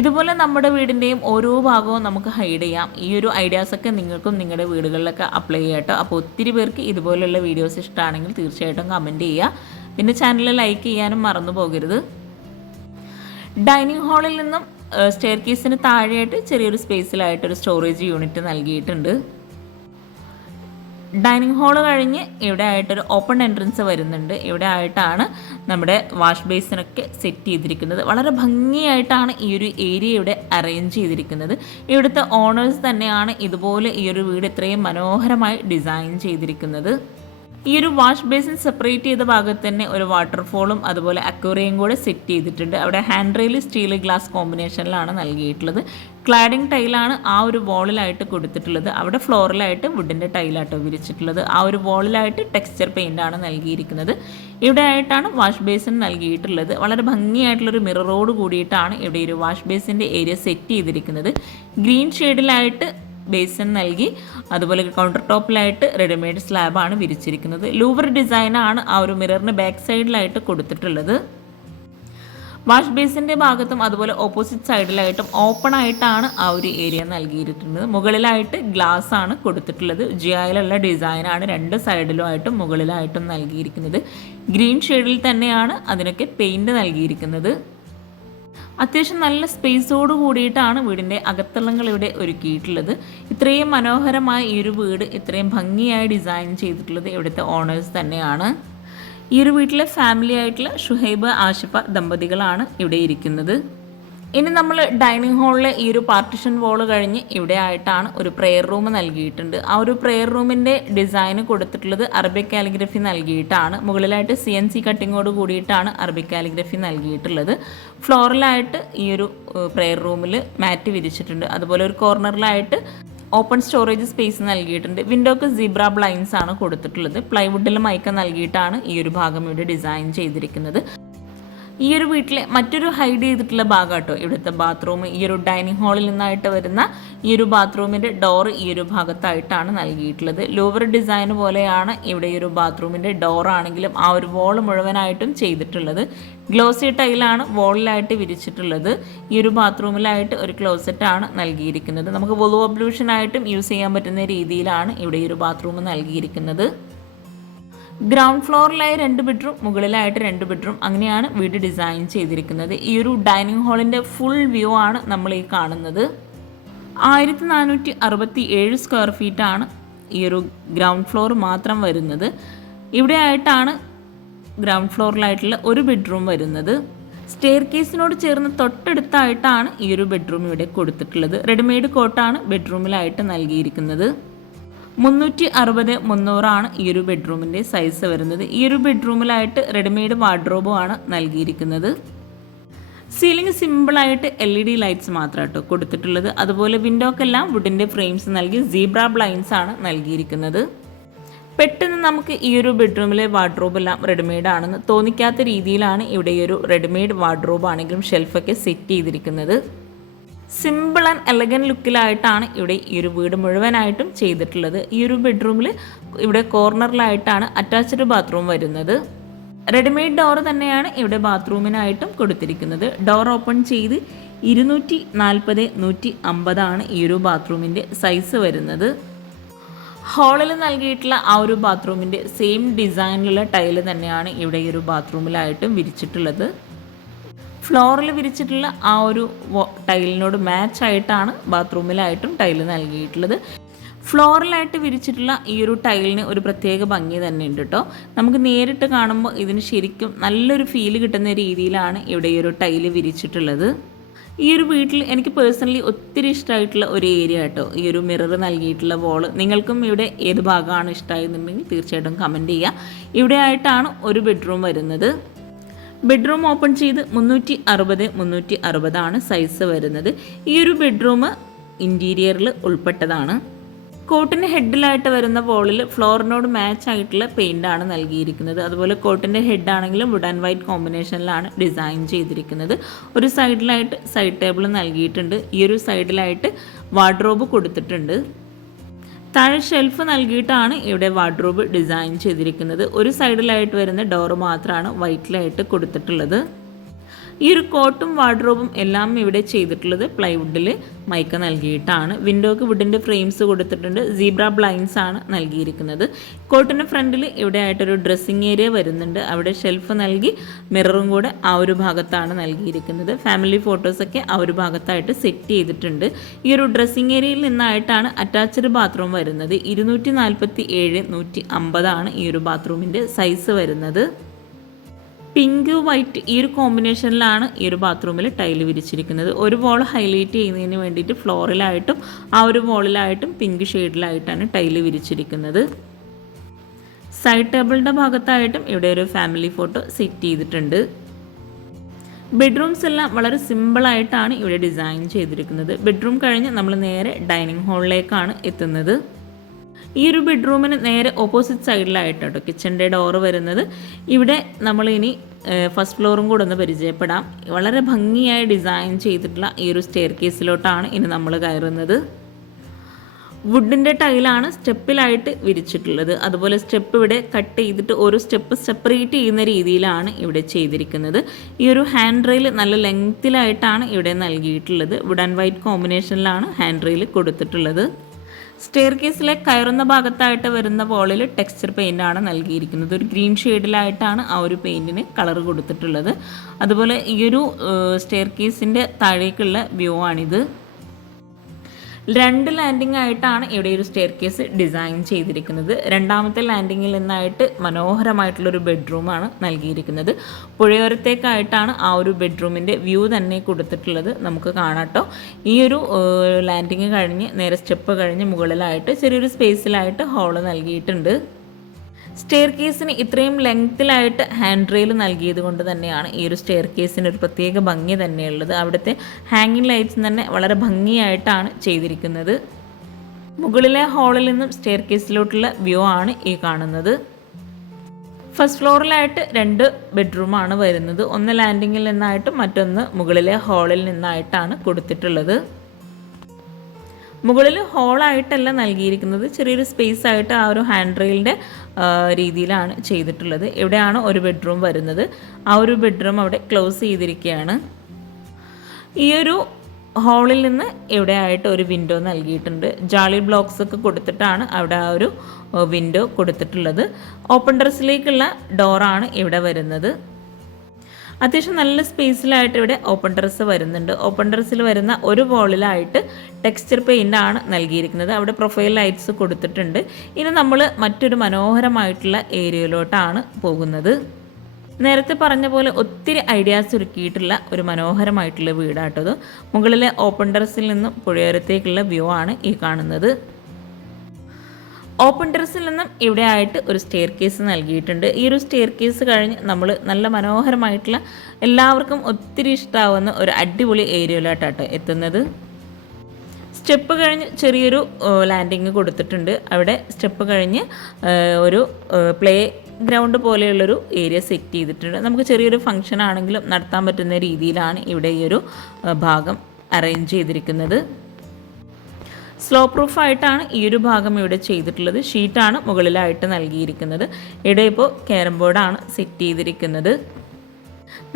ഇതുപോലെ നമ്മുടെ വീടിന്റെയും ഓരോ ഭാഗവും നമുക്ക് ഹൈഡ് ചെയ്യാം. ഈ ഒരു ഐഡിയാസൊക്കെ നിങ്ങൾക്കും നിങ്ങളുടെ വീടുകളിലൊക്കെ അപ്ലൈ ചെയ്യാട്ടോ അപ്പോൾ ഒത്തിരി പേർക്ക് ഇതുപോലെയുള്ള വീഡിയോസ് ഇഷ്ടമാണെങ്കിൽ തീർച്ചയായിട്ടും കമന്റ് ചെയ്യുക. പിന്നെ ചാനൽ ലൈക്ക് ചെയ്യാനും മറന്നു പോകരുത്. ഡൈനിങ് ഹാളിൽ നിന്നും സ്റ്റെയർ കേസിന് താഴെയായിട്ട് ചെറിയൊരു സ്പേസിലായിട്ട് ഒരു സ്റ്റോറേജ് യൂണിറ്റ് നൽകിയിട്ടുണ്ട്. ഡൈനിങ് ഹാൾ കഴിഞ്ഞ് ഇവിടെ ആയിട്ടൊരു ഓപ്പൺ എൻട്രൻസ് വരുന്നുണ്ട്. ഇവിടെ ആയിട്ടാണ് നമ്മുടെ വാഷ് ബേസിനൊക്കെ സെറ്റ് ചെയ്തിരിക്കുന്നത്. വളരെ ഭംഗിയായിട്ടാണ് ഈ ഒരു ഏരിയ ഇവിടെ അറേഞ്ച് ചെയ്തിരിക്കുന്നത്. ഇവിടുത്തെ ഓണേഴ്സ് തന്നെയാണ് ഇതുപോലെ ഈ ഒരു വീട് ഇത്രയും മനോഹരമായി ഡിസൈൻ ചെയ്തിരിക്കുന്നത്. ഈ ഒരു വാഷ് ബേസിൻ സെപ്പറേറ്റ് ചെയ്ത ഭാഗത്ത് തന്നെ ഒരു വാട്ടർഫോളും അതുപോലെ അക്വറിയും കൂടെ സെറ്റ് ചെയ്തിട്ടുണ്ട്. അവിടെ ഹാൻഡ് റെയിൽ സ്റ്റീൽ ഗ്ലാസ് കോമ്പിനേഷനിലാണ് നൽകിയിട്ടുള്ളത്. ക്ലാഡിംഗ് ടൈലാണ് ആ ഒരു വോളിലായിട്ട് കൊടുത്തിട്ടുള്ളത്. അവിടെ ഫ്ലോറിലായിട്ട് വുഡിന്റെ ടൈലാട്ടോ വിരിച്ചിട്ടുള്ളത്. ആ ഒരു വോളിലായിട്ട് ടെക്സ്ചർ പെയിന്റാണ് നൽകിയിരിക്കുന്നത്. ഇവിടെ ആയിട്ടാണ് വാഷ് ബേസിൻ നൽകിയിട്ടുള്ളത്. വളരെ ഭംഗിയായിട്ടുള്ളൊരു മിററോട് കൂടിയിട്ടാണ് ഇവിടെ ഒരു വാഷ് ബേസിന്റെ ഏരിയ സെറ്റ് ചെയ്തിരിക്കുന്നത്. ഗ്രീൻ ഷെയ്ഡിലായിട്ട് ബേസിൻ നൽകി. അതുപോലെ കൗണ്ടർ ടോപ്പിലായിട്ട് റെഡിമെയ്ഡ് സ്ലാബാണ് വിരിച്ചിരിക്കുന്നത്. ലൂവർ ഡിസൈനാണ് ആ ഒരു മിററിന് ബാക്ക് സൈഡിലായിട്ട് കൊടുത്തിട്ടുള്ളത്. വാഷ് ബേസിന്റെ ഭാഗത്തും അതുപോലെ ഓപ്പോസിറ്റ് സൈഡിലായിട്ടും ഓപ്പൺ ആയിട്ടാണ് ആ ഒരു ഏരിയ നൽകിയിരിക്കുന്നത്. മുകളിലായിട്ട് ഗ്ലാസ് ആണ് കൊടുത്തിട്ടുള്ളത്. ജിയായിലുള്ള ഡിസൈനാണ് രണ്ട് സൈഡിലുമായിട്ടും മുകളിലായിട്ടും നൽകിയിരിക്കുന്നത്. ഗ്രീൻ ഷെയ്ഡിൽ തന്നെയാണ് അതിനൊക്കെ പെയിന്റ് നൽകിയിരിക്കുന്നത്. അത്യാവശ്യം നല്ല സ്പേസോട് കൂടിയിട്ടാണ് വീടിന്റെ അകത്തളങ്ങൾ ഇവിടെ ഒരുക്കിയിട്ടുള്ളത്. ഇത്രയും മനോഹരമായ ഈ ഒരു വീട് ഇത്രയും ഭംഗിയായി ഡിസൈൻ ചെയ്തിട്ടുള്ളത് ഇവിടുത്തെ ഓണേഴ്സ് തന്നെയാണ്. ഈ ഒരു വീട്ടിലെ ഫാമിലി ആയിട്ടുള്ള ഷുഹൈബ് ആഷിഫ ദമ്പതികളാണ് ഇവിടെ ഇരിക്കുന്നത്. ഇനി നമ്മൾ ഡൈനിങ് ഹാളിലെ ഈ ഒരു പാർട്ടിഷൻ വോൾ കഴിഞ്ഞ് ഇവിടെ ആയിട്ടാണ് ഒരു പ്രെയർ റൂം നൽകിയിട്ടുണ്ട്. ആ ഒരു പ്രെയർ റൂമിന്റെ ഡിസൈൻ കൊടുത്തിട്ടുള്ളത് അറബിക് കാലിഗ്രഫി നൽകിയിട്ടാണ്. മുകളിലായിട്ട് സി എൻ സി കട്ടിങ്ങോട് കൂടിയിട്ടാണ് അറബിക് കാലിഗ്രഫി നൽകിയിട്ടുള്ളത്. ഫ്ലോറിലായിട്ട് ഈ ഒരു പ്രെയർ റൂമിൽ മാറ്റ് വിരിച്ചിട്ടുണ്ട്. അതുപോലെ ഒരു കോർണറിലായിട്ട് ഓപ്പൺ സ്റ്റോറേജ് സ്പേസ് നൽകിയിട്ടുണ്ട്. വിൻഡോക്ക് സീബ്ര ബ്ലൈൻസ് ആണ് കൊടുത്തിട്ടുള്ളത്. പ്ലൈവുഡിൽ മൈക്ക നൽകിയിട്ടാണ് ഈ ഒരു ഭാഗം ഇവിടെ ഡിസൈൻ ചെയ്തിരിക്കുന്നത്. ഈ ഒരു വീട്ടിലെ മറ്റൊരു ഹൈഡ് ചെയ്തിട്ടുള്ള ഭാഗം കേട്ടോ ഇവിടുത്തെ ബാത്റൂം ഈ ഒരു ഡൈനിങ് ഹാളിൽ നിന്നായിട്ട് വരുന്ന ഈ ഒരു ബാത്റൂമിന്റെ ഡോർ ഈ ഒരു ഭാഗത്തായിട്ടാണ് നൽകിയിട്ടുള്ളത്. ലോവർ ഡിസൈൻ പോലെയാണ് ഇവിടെ ഈ ഒരു ബാത്റൂമിന്റെ ഡോർ ആണെങ്കിലും ആ ഒരു വോൾ മുഴുവനായിട്ടും ചെയ്തിട്ടുള്ളത്. ഗ്ലോസി ടൈലാണ് വോളിലായിട്ട് വിരിച്ചിട്ടുള്ളത്. ഈ ഒരു ബാത്റൂമിലായിട്ട് ഒരു ക്ലോസറ്റാണ് നൽകിയിരിക്കുന്നത്. നമുക്ക് വൊളു അബ്ലൂഷനായിട്ടും യൂസ് ചെയ്യാൻ പറ്റുന്ന രീതിയിലാണ് ഇവിടെ ഈ ഒരു ബാത്റൂം നൽകിയിരിക്കുന്നത്. ഗ്രൗണ്ട് ഫ്ലോറിലായി രണ്ട് ബെഡ്റൂം മുകളിലായിട്ട് രണ്ട് ബെഡ്റൂം അങ്ങനെയാണ് വീട് ഡിസൈൻ ചെയ്തിരിക്കുന്നത്. ഈ ഒരു ഡൈനിങ് ഹാളിന്റെ ഫുൾ വ്യൂ ആണ് നമ്മൾ ഈ കാണുന്നത്. ആയിരത്തി നാനൂറ്റി അറുപത്തി ഏഴ് സ്ക്വയർ ഫീറ്റാണ് ഈ ഒരു ഗ്രൗണ്ട് ഫ്ലോർ മാത്രം വരുന്നത്. ഇവിടെ ആയിട്ടാണ് ഗ്രൗണ്ട് ഫ്ലോറിലായിട്ടുള്ള ഒരു ബെഡ്റൂം വരുന്നത്. സ്റ്റെയർ കേസിനോട് ചേർന്ന് തൊട്ടടുത്തായിട്ടാണ് ഈ ഒരു ബെഡ്റൂം ഇവിടെ കൊടുത്തിട്ടുള്ളത്. റെഡിമെയ്ഡ് കോട്ടാണ് ബെഡ്റൂമിലായിട്ട് നൽകിയിരിക്കുന്നത്. മുന്നൂറ്റി അറുപത് മുന്നൂറാണ് ഈ ഒരു ബെഡ്റൂമിന്റെ സൈസ് വരുന്നത്. ഈ ഒരു ബെഡ്റൂമിലായിട്ട് റെഡിമെയ്ഡ് വാർഡ്രോബും ആണ് നൽകിയിരിക്കുന്നത് സീലിംഗ് സിമ്പിളായിട്ട് എൽ ഇ ഡി ലൈറ്റ്സ് മാത്രം കേട്ടോ കൊടുത്തിട്ടുള്ളത്. അതുപോലെ വിൻഡോക്കെല്ലാം വുഡിന്റെ ഫ്രെയിംസ് നൽകി സീബ്ര ബ്ലൈൻസ് ആണ് നൽകിയിരിക്കുന്നത്. പെട്ടെന്ന് നമുക്ക് ഈ ഒരു ബെഡ്റൂമിലെ വാർഡ്രോബ് എല്ലാം റെഡിമെയ്ഡ് ആണെന്ന് തോന്നിക്കാത്ത രീതിയിലാണ് ഇവിടെ ഈ ഒരു റെഡിമെയ്ഡ് വാർഡ്രോബ് ആണെങ്കിലും ഷെൽഫൊക്കെ സെറ്റ് ചെയ്തിരിക്കുന്നത്. സിമ്പിൾ ആൻഡ് എലഗൻ ലുക്കിലായിട്ടാണ് ഇവിടെ ഈ ഒരു വീട് മുഴുവനായിട്ടും ചെയ്തിട്ടുള്ളത്. ഈ ഒരു ബെഡ്റൂമിൽ ഇവിടെ കോർണറിലായിട്ടാണ് അറ്റാച്ച്ഡ് ബാത്റൂം വരുന്നത്. റെഡിമെയ്ഡ് ഡോർ തന്നെയാണ് ഇവിടെ ബാത്റൂമിനായിട്ടും കൊടുത്തിരിക്കുന്നത്. ഡോർ ഓപ്പൺ ചെയ്ത് ഇരുന്നൂറ്റി നാൽപ്പത് നൂറ്റി അമ്പതാണ് ഈ ഒരു ബാത്റൂമിന്റെ സൈസ് വരുന്നത്. ഹാളിൽ നൽകിയിട്ടുള്ള ആ ഒരു ബാത്റൂമിന്റെ സെയിം ഡിസൈനിലുള്ള ടൈൽ തന്നെയാണ് ഇവിടെ ഈ ഒരു ബാത്റൂമിലായിട്ടും വിരിച്ചിട്ടുള്ളത്. ഫ്ലോറിൽ വിരിച്ചിട്ടുള്ള ആ ഒരു ടൈലിനോട് മാച്ച് ആയിട്ടാണ് ബാത്റൂമിലായിട്ടും ടൈൽ നൽകിയിട്ടുള്ളത്. ഫ്ലോറിലായിട്ട് വിരിച്ചിട്ടുള്ള ഈ ഒരു ടൈലിന് ഒരു പ്രത്യേക ഭംഗി തന്നെ ഉണ്ട് കേട്ടോ നമുക്ക് നേരിട്ട് കാണുമ്പോൾ ഇതിന് ശരിക്കും നല്ലൊരു ഫീൽ കിട്ടുന്ന രീതിയിലാണ് ഇവിടെ ഈ ഒരു ടൈൽ വിരിച്ചിട്ടുള്ളത്. ഈ ഒരു വീട്ടിൽ എനിക്ക് പേഴ്സണലി ഒത്തിരി ഇഷ്ടമായിട്ടുള്ള ഒരു ഏരിയ കേട്ടോ ഈ ഒരു മിറർ നൽകിയിട്ടുള്ള വോൾ നിങ്ങൾക്കും ഇവിടെ ഏത് ഭാഗമാണ് ഇഷ്ടമായിരുന്നുണ്ടെങ്കിൽ തീർച്ചയായിട്ടും കമന്റ് ചെയ്യുക. ഇവിടെ ആയിട്ടാണ് ഒരു ബെഡ്റൂം വരുന്നത്. ബെഡ്റൂം ഓപ്പൺ ചെയ്ത് മുന്നൂറ്റി അറുപത് മുന്നൂറ്റി അറുപതാണ് സൈസ് വരുന്നത്. ഈ ഒരു ബെഡ്റൂം ഇന്റീരിയറിൽ ഉൾപ്പെട്ടതാണ്. കോട്ടിന്റെ ഹെഡിലായിട്ട് വരുന്ന വോളിൽ ഫ്ലോറിനോട് മാച്ച് ആയിട്ടുള്ള പെയിന്റ് ആണ് നൽകിയിരിക്കുന്നത്. അതുപോലെ കോട്ടിന്റെ ഹെഡ് ആണെങ്കിലും വുഡ് ആൻഡ് വൈറ്റ് കോമ്പിനേഷനിലാണ് ഡിസൈൻ ചെയ്തിരിക്കുന്നത്. ഒരു സൈഡിലായിട്ട് സൈഡ് ടേബിൾ നൽകിയിട്ടുണ്ട്. ഈ ഒരു സൈഡിലായിട്ട് വാർഡ്രോബ് കൊടുത്തിട്ടുണ്ട്. താഴെ ഷെൽഫ് നൽകിയിട്ടാണ് ഇവിടെ വാർഡ്രോബ് ഡിസൈൻ ചെയ്തിരിക്കുന്നത്. ഒരു സൈഡിലായിട്ട് വരുന്ന ഡോർ മാത്രമാണ് വൈറ്റിലായിട്ട് കൊടുത്തിട്ടുള്ളത്. ഈ ഒരു കോട്ടും വാർഡ്രോബും എല്ലാം ഇവിടെ ചെയ്തിട്ടുള്ളത് പ്ലൈവുഡിൽ മൈക്ക നൽകിയിട്ടാണ്. വിൻഡോക്ക് വുഡിന്റെ ഫ്രെയിംസ് കൊടുത്തിട്ടുണ്ട്. സീബ്ര ബ്ലൈൻസ് ആണ് നൽകിയിരിക്കുന്നത്. കോട്ടിന്റെ ഫ്രണ്ടിൽ ഇവിടെ ആയിട്ടൊരു ഡ്രസ്സിങ് ഏരിയ വരുന്നുണ്ട്. അവിടെ ഷെൽഫ് നൽകി മിററും കൂടെ ആ ഒരു ഭാഗത്താണ് നൽകിയിരിക്കുന്നത്. ഫാമിലി ഫോട്ടോസൊക്കെ ആ ഒരു ഭാഗത്തായിട്ട് സെറ്റ് ചെയ്തിട്ടുണ്ട്. ഈ ഒരു ഡ്രസ്സിങ് ഏരിയയിൽ നിന്നായിട്ടാണ് അറ്റാച്ച്ഡ് ബാത്റൂം വരുന്നത്. ഇരുന്നൂറ്റി നാൽപ്പത്തി ഏഴ് നൂറ്റി അമ്പതാണ് ഈ ഒരു ബാത്റൂമിന്റെ സൈസ് വരുന്നത്. പിങ്ക് വൈറ്റ് ഈ ഒരു കോമ്പിനേഷനിലാണ് ഈ ഒരു ബാത്റൂമിൽ ടൈൽ വിരിച്ചിരിക്കുന്നത്. ഒരു വോൾ ഹൈലൈറ്റ് ചെയ്യുന്നതിന് വേണ്ടിയിട്ട് ഫ്ലോറിലായിട്ടും ആ ഒരു വോളിലായിട്ടും പിങ്ക് ഷെയ്ഡിലായിട്ടാണ് ടൈൽ വിരിച്ചിരിക്കുന്നത്. സൈഡ് ടേബിളിന്റെ ഭാഗത്തായിട്ടും ഇവിടെ ഒരു ഫാമിലി ഫോട്ടോ സെറ്റ് ചെയ്തിട്ടുണ്ട്. ബെഡ്റൂംസ് എല്ലാം വളരെ സിമ്പിളായിട്ടാണ് ഇവിടെ ഡിസൈൻ ചെയ്തിരിക്കുന്നത്. ബെഡ്റൂം കഴിഞ്ഞ് നമ്മൾ നേരെ ഡൈനിങ് ഹാളിലേക്കാണ് എത്തുന്നത്. ഈ ഒരു ബെഡ്റൂമിന് നേരെ ഓപ്പോസിറ്റ് സൈഡിലായിട്ട് കിച്ചന്റെ ഡോറ് വരുന്നത്. ഇവിടെ നമ്മളിനി ഫസ്റ്റ് ഫ്ലോറും കൂടെ ഒന്ന് പരിചയപ്പെടാം. വളരെ ഭംഗിയായി ഡിസൈൻ ചെയ്തിട്ടുള്ള ഈ ഒരു സ്റ്റെയർ കേസിലോട്ടാണ് ഇനി നമ്മൾ കയറുന്നത്. വുഡിന്റെ ടൈലാണ് സ്റ്റെപ്പിലായിട്ട് വിരിച്ചിട്ടുള്ളത്. അതുപോലെ സ്റ്റെപ്പ് ഇവിടെ കട്ട് ചെയ്തിട്ട് ഓരോ സ്റ്റെപ്പ് സെപ്പറേറ്റ് ചെയ്യുന്ന രീതിയിലാണ് ഇവിടെ ചെയ്തിരിക്കുന്നത്. ഈ ഒരു ഹാൻഡ് റെയിൽ നല്ല ലെങ്ത്തിലായിട്ടാണ് ഇവിടെ നൽകിയിട്ടുള്ളത്. വുഡ് ആൻഡ് വൈറ്റ് കോമ്പിനേഷനിലാണ് ഹാൻഡ് റെയിൽ കൊടുത്തിട്ടുള്ളത്. സ്റ്റെയർ കേസിലെ കയറുന്ന ഭാഗത്തായിട്ട് വരുന്ന വോളിൽ ടെക്സ്ചർ പെയിന്റ് ആണ് നൽകിയിരിക്കുന്നത്. ഒരു ഗ്രീൻ ഷെയ്ഡിലായിട്ടാണ് ആ ഒരു പെയിന്റിന് കളർ കൊടുത്തിട്ടുള്ളത്. അതുപോലെ ഈ ഒരു സ്റ്റെയർ കേസിന്റെ താഴേക്കുള്ള വ്യൂ ആണിത്. രണ്ട് ലാൻഡിംഗ് ആയിട്ടാണ് ഇവിടെ ഒരു സ്റ്റെയർ കേസ് ഡിസൈൻ ചെയ്തിരിക്കുന്നത്. രണ്ടാമത്തെ ലാൻഡിങ്ങിൽ നിന്നായിട്ട് മനോഹരമായിട്ടുള്ളൊരു ബെഡ്റൂമാണ് നൽകിയിരിക്കുന്നത്. പുഴയോരത്തേക്കായിട്ടാണ് ആ ഒരു ബെഡ്റൂമിന്റെ വ്യൂ തന്നെ കൊടുത്തിട്ടുള്ളത്. നമുക്ക് കാണാട്ടോ. ഈ ഒരു ലാൻഡിങ് കഴിഞ്ഞ് നേരെ സ്റ്റെപ്പ് കഴിഞ്ഞ് മുകളിലായിട്ട് ചെറിയൊരു സ്പേസിലായിട്ട് ഹോൾ നൽകിയിട്ടുണ്ട്. സ്റ്റെയർ കേസിന് ഇത്രയും ലെങ്ത്തിലായിട്ട് ഹാൻഡ് റെയിൽ നൽകിയത് കൊണ്ട് തന്നെയാണ് ഈ ഒരു സ്റ്റെയർ കേസിന് ഒരു പ്രത്യേക ഭംഗി തന്നെയുള്ളത്. അവിടുത്തെ ഹാങ്ങിങ് ലൈറ്റ്സ് തന്നെ വളരെ ഭംഗിയായിട്ടാണ് ചെയ്തിരിക്കുന്നത്. മുകളിലെ ഹാളിൽ നിന്നും സ്റ്റെയർ കേസിലോട്ടുള്ള വ്യൂ ആണ് ഈ കാണുന്നത്. ഫസ്റ്റ് ഫ്ലോറിലായിട്ട് രണ്ട് ബെഡ്റൂമാണ് വരുന്നത്. ഒന്ന് ലാൻഡിങ്ങിൽ നിന്നായിട്ടും മറ്റൊന്ന് മുകളിലെ ഹാളിൽ നിന്നായിട്ടാണ് കൊടുത്തിട്ടുള്ളത്. മുകളിൽ ഹോളായിട്ടല്ല നൽകിയിരിക്കുന്നത്. ചെറിയൊരു സ്പേസ് ആയിട്ട് ആ ഒരു ഹാൻഡ് റെയിലിന്റെ രീതിയിലാണ് ചെയ്തിട്ടുള്ളത്. ഇവിടെയാണ് ഒരു ബെഡ്റൂം വരുന്നത്? ആ ഒരു ബെഡ്റൂം അവിടെ ക്ലോസ് ചെയ്തിരിക്കുകയാണ്. ഈ ഒരു ഹാളിൽ നിന്ന് എവിടെയായിട്ട് ഒരു വിൻഡോ നൽകിയിട്ടുണ്ട്. ജാളി ബ്ലോക്സ് ഒക്കെ കൊടുത്തിട്ടാണ് അവിടെ ആ ഒരു വിൻഡോ കൊടുത്തിട്ടുള്ളത്. ഓപ്പൺ ഡ്രസ്സിലേക്കുള്ള ഡോറാണ് ഇവിടെ വരുന്നത്. അത്യാവശ്യം നല്ല സ്പേസിലായിട്ട് ഇവിടെ ഓപ്പൺ ഡ്രസ്സ് വരുന്നുണ്ട്. ഓപ്പൺ ഡ്രസ്സിൽ വരുന്ന ഒരു വോളിലായിട്ട് ടെക്സ്ചർ പെയിന്റ് ആണ് നൽകിയിരിക്കുന്നത്. അവിടെ പ്രൊഫൈൽ ലൈറ്റ്സ് കൊടുത്തിട്ടുണ്ട്. ഇനി നമ്മൾ മറ്റൊരു മനോഹരമായിട്ടുള്ള ഏരിയയിലോട്ടാണ് പോകുന്നത്. നേരത്തെ പറഞ്ഞ പോലെ ഒത്തിരി ഐഡിയാസ് ഒരുക്കിയിട്ടുള്ള ഒരു മനോഹരമായിട്ടുള്ള വീടാട്ടത് മുകളിലെ ഓപ്പൺ ടെറസിൽ നിന്നും പുഴയോരത്തേക്കുള്ള വ്യൂ ആണ് ഈ കാണുന്നത്. ഓപ്പൺ ടെറസിൽ നിന്നും ഇവിടെ ആയിട്ട് ഒരു സ്റ്റെയർ കേസ് നൽകിയിട്ടുണ്ട്. ഈ ഒരു സ്റ്റെയർ കേസ് കഴിഞ്ഞ് നമ്മൾ നല്ല മനോഹരമായിട്ടുള്ള എല്ലാവർക്കും ഒത്തിരി ഇഷ്ടമാവുന്ന ഒരു അടിപൊളി ഏരിയയിലോട്ടാട്ടോ എത്തുന്നത്. സ്റ്റെപ്പ് കഴിഞ്ഞ് ചെറിയൊരു ലാൻഡിങ് കൊടുത്തിട്ടുണ്ട്. അവിടെ സ്റ്റെപ്പ് കഴിഞ്ഞ് ഒരു പ്ലേ ഗ്രൗണ്ട് പോലെയുള്ളൊരു ഏരിയ സെറ്റ് ചെയ്തിട്ടുണ്ട്. നമുക്ക് ചെറിയൊരു ഫംഗ്ഷൻ ആണെങ്കിലും നടത്താൻ പറ്റുന്ന രീതിയിലാണ് ഇവിടെ ഈ ഒരു ഭാഗം അറേഞ്ച് ചെയ്തിരിക്കുന്നത്. സ്ലോ പ്രൂഫായിട്ടാണ് ഈ ഒരു ഭാഗം ഇവിടെ ചെയ്തിട്ടുള്ളത്. ഷീറ്റാണ് മുകളിലായിട്ട് നൽകിയിരിക്കുന്നത്. ഇവിടെ ഇപ്പോൾ ക്യാരം ബോർഡാണ് സെറ്റ് ചെയ്തിരിക്കുന്നത്.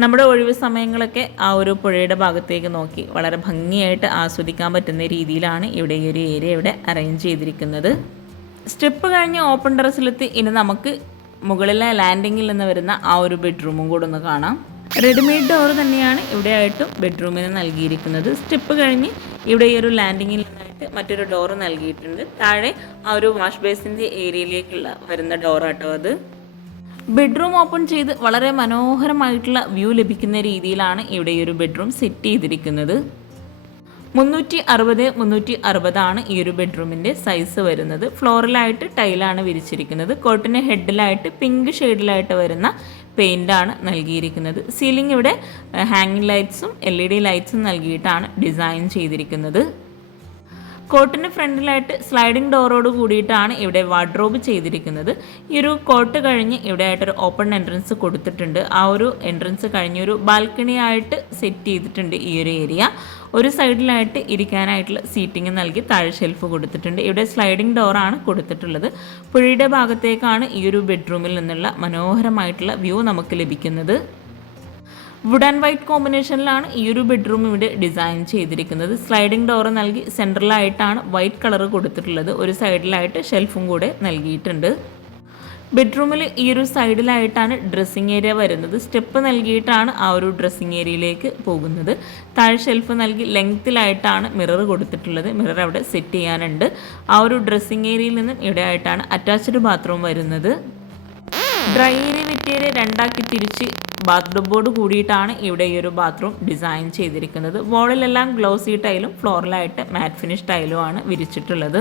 നമ്മുടെ ഒഴിവ് സമയങ്ങളൊക്കെ ആ ഒരു പുഴയുടെ ഭാഗത്തേക്ക് നോക്കി വളരെ ഭംഗിയായിട്ട് ആസ്വദിക്കാൻ പറ്റുന്ന രീതിയിലാണ് ഇവിടെ ഈ ഒരു ഏരിയ ഇവിടെ അറേഞ്ച് ചെയ്തിരിക്കുന്നത്. സ്റ്റെപ്പ് കഴിഞ്ഞ് ഓപ്പൺ ടെറസിലെത്തി ഇനി നമുക്ക് മുകളിലെ ലാൻഡിങ്ങിൽ നിന്ന് വരുന്ന ആ ഒരു ബെഡ്റൂമും കൂടെ ഒന്ന് കാണാം. റെഡിമെയ്ഡ് ഡോർ തന്നെയാണ് ഇവിടെ ആയിട്ടും ബെഡ്റൂമിന് നൽകിയിരിക്കുന്നത്. സ്റ്റെപ്പ് കഴിഞ്ഞ് ഇവിടെ ഈ ഒരു ലാൻഡിങ്ങിൽ നിന്നായിട്ട് മറ്റൊരു ഡോർ നൽകിയിട്ടുണ്ട്. താഴെ ആ ഒരു വാഷ് ബേസിന്റെ ഏരിയയിലേക്കുള്ള വരുന്ന ഡോറാട്ടോ അത്. ബെഡ്റൂം ഓപ്പൺ ചെയ്ത് വളരെ മനോഹരമായിട്ടുള്ള വ്യൂ ലഭിക്കുന്ന രീതിയിലാണ് ഇവിടെ ഈ ഒരു ബെഡ്റൂം സെറ്റ് ചെയ്തിരിക്കുന്നത്. മുന്നൂറ്റി അറുപത് മുന്നൂറ്റി അറുപതാണ് ഈ ഒരു ബെഡ്റൂമിന്റെ സൈസ് വരുന്നത്. ഫ്ലോറിലായിട്ട് ടൈലാണ് വിരിച്ചിരിക്കുന്നത്. കോട്ടിന് ഹെഡിലായിട്ട് പിങ്ക് ഷെയ്ഡിലായിട്ട് വരുന്ന പെയിന്റാണ് നൽകിയിരിക്കുന്നത്. സീലിംഗ് ഇവിടെ ഹാങ്ങിങ് ലൈറ്റ്സും എൽ ഇ ഡി ലൈറ്റ്സും നൽകിയിട്ടാണ് ഡിസൈൻ ചെയ്തിരിക്കുന്നത്. കോട്ടിന് ഫ്രണ്ടിലായിട്ട് സ്ലൈഡിംഗ് ഡോറോട് കൂടിയിട്ടാണ് ഇവിടെ വാർഡ്രോബ് ചെയ്തിരിക്കുന്നത്. ഈ ഒരു കോട്ട് കഴിഞ്ഞ് ഇവിടെ ആയിട്ടൊരു ഓപ്പൺ എൻട്രൻസ് കൊടുത്തിട്ടുണ്ട്. ആ ഒരു എൻട്രൻസ് കഴിഞ്ഞ് ഒരു ബാൽക്കണി ആയിട്ട് സെറ്റ് ചെയ്തിട്ടുണ്ട് ഈ ഒരു ഏരിയ ഒരു സൈഡിലായിട്ട് ഇരിക്കാനായിട്ടുള്ള സീറ്റിംഗ് നൽകി താഴെ ഷെൽഫ് കൊടുത്തിട്ടുണ്ട്. ഇവിടെ സ്ലൈഡിംഗ് ഡോറാണ് കൊടുത്തിട്ടുള്ളത്. പുഴയുടെ ഭാഗത്തേക്കാണ് ഈ ഒരു ബെഡ്റൂമിൽ നിന്നുള്ള മനോഹരമായിട്ടുള്ള വ്യൂ നമുക്ക് ലഭിക്കുന്നത്. വുഡ് ആൻഡ് വൈറ്റ് കോമ്പിനേഷനിലാണ് ഈ ഒരു ബെഡ്റൂം ഇവിടെ ഡിസൈൻ ചെയ്തിരിക്കുന്നത്. സ്ലൈഡിംഗ് ഡോർ നൽകി സെൻട്രലായിട്ടാണ് വൈറ്റ് കളർ കൊടുത്തിട്ടുള്ളത്. ഒരു സൈഡിലായിട്ട് ഷെൽഫും കൂടെ നൽകിയിട്ടുണ്ട്. ബെഡ്റൂമിൽ ഈ ഒരു സൈഡിലായിട്ടാണ് ഡ്രസ്സിങ് ഏരിയ വരുന്നത്. സ്റ്റെപ്പ് നൽകിയിട്ടാണ് ആ ഒരു ഡ്രസ്സിങ് ഏരിയയിലേക്ക് പോകുന്നത്. താഴെ ഷെൽഫ് നൽകി ലെങ്ത്തിലായിട്ടാണ് മിറർ കൊടുത്തിട്ടുള്ളത്. മിറർ അവിടെ സെറ്റ് ചെയ്യാനുണ്ട്. ആ ഒരു ഡ്രസ്സിങ് ഏരിയയിൽ നിന്നും ഇവിടെ ആയിട്ടാണ് അറ്റാച്ച്ഡ് ബാത്റൂം വരുന്നത്. ഡ്രൈ ഏരിയ വെറ്റ് രണ്ടാക്കി തിരിച്ച് ബാത്ത് ബോർഡ് കൂടിയിട്ടാണ് ഇവിടെ ഈ ഒരു ബാത്റൂം ഡിസൈൻ ചെയ്തിരിക്കുന്നത്. വോളിലെല്ലാം ഗ്ലോസി ടൈലും ഫ്ലോറിലായിട്ട് മാറ്റ് ഫിനിഷ് ടൈലും ആണ് വിരിച്ചിട്ടുള്ളത്.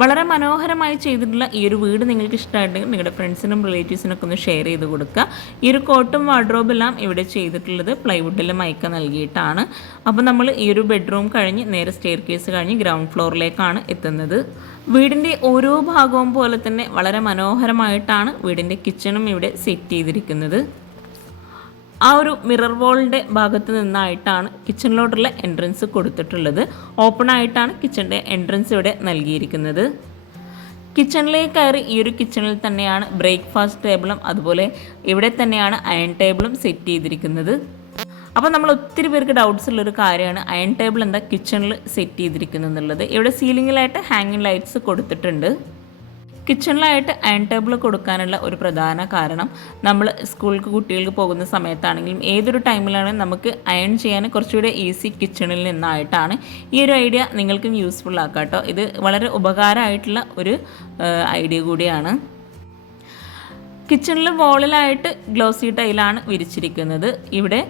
വളരെ മനോഹരമായി ചെയ്തിട്ടുള്ള ഈ ഒരു വീട് നിങ്ങൾക്ക് ഇഷ്ടമായിട്ടുണ്ടെങ്കിൽ നിങ്ങളുടെ ഫ്രണ്ട്സിനും റിലേറ്റീവ്സിനൊക്കെ ഒന്ന് ഷെയർ ചെയ്ത് കൊടുക്കുക. ഈ ഒരു കോട്ടും വാർഡ്രോബ് എല്ലാം ഇവിടെ ചെയ്തിട്ടുള്ളത് പ്ലൈവുഡിൽ മയക്ക നൽകിയിട്ടാണ്. അപ്പോൾ നമ്മൾ ഈ ഒരു ബെഡ്റൂം കഴിഞ്ഞ് നേരെ സ്റ്റെയർ കേസ് കഴിഞ്ഞ് ഗ്രൗണ്ട് ഫ്ലോറിലേക്കാണ് എത്തുന്നത്. വീടിന്റെ ഓരോ ഭാഗവും പോലെ തന്നെ വളരെ മനോഹരമായിട്ടാണ് വീടിന്റെ കിച്ചണും ഇവിടെ സെറ്റ് ചെയ്തിരിക്കുന്നത്. ആ ഒരു മിറർ വോളിന്റെ ഭാഗത്ത് നിന്നായിട്ടാണ് കിച്ചണിലോട്ടുള്ള എൻട്രൻസ് കൊടുത്തിട്ടുള്ളത്. ഓപ്പൺ ആയിട്ടാണ് കിച്ചണിന്റെ എൻട്രൻസ് ഇവിടെ നൽകിയിരിക്കുന്നത്. കിച്ചണിലേക്ക് കയറി ഈ ഒരു കിച്ചണിൽ തന്നെയാണ് ബ്രേക്ക്ഫാസ്റ്റ് ടേബിളും അതുപോലെ ഇവിടെ തന്നെയാണ് അയൺ ടേബിളും സെറ്റ് ചെയ്തിരിക്കുന്നത്. അപ്പോൾ നമ്മൾ ഒത്തിരി പേർക്ക് ഡൗട്ട്സ് ഉള്ളൊരു കാര്യമാണ് അയൺ ടേബിൾ എന്താ? കിച്ചണിൽ സെറ്റ് ചെയ്തിരിക്കുന്നത് എന്നുള്ളത്. ഇവിടെ സീലിങ്ങിലായിട്ട് ഹാങ്ങിങ് ലൈറ്റ്സ് കൊടുത്തിട്ടുണ്ട്. കിച്ചണിലായിട്ട് അയൺ ടേബിൾ കൊടുക്കാനുള്ള ഒരു പ്രധാന കാരണം നമ്മൾ സ്കൂളിലേക്ക് കുട്ടികൾക്ക് പോകുന്ന സമയത്താണെങ്കിലും ഏതൊരു ടൈമിലാണെങ്കിലും നമുക്ക് അയൺ ചെയ്യാൻ കുറച്ചുകൂടെ ഈസി കിച്ചണിൽ നിന്നായിട്ടാണ് ഈ ഒരു ഐഡിയ നിങ്ങൾക്കും യൂസ്ഫുൾ ആക്കാം കേട്ടോ. ഇത് വളരെ ഉപകാരമായിട്ടുള്ള ഒരു ഐഡിയ കൂടിയാണ്. കിച്ചണിൽ വോളിലായിട്ട് ഗ്ലോസി ടൈലാണ് വിരിച്ചിരിക്കുന്നത്. ഇവിടെ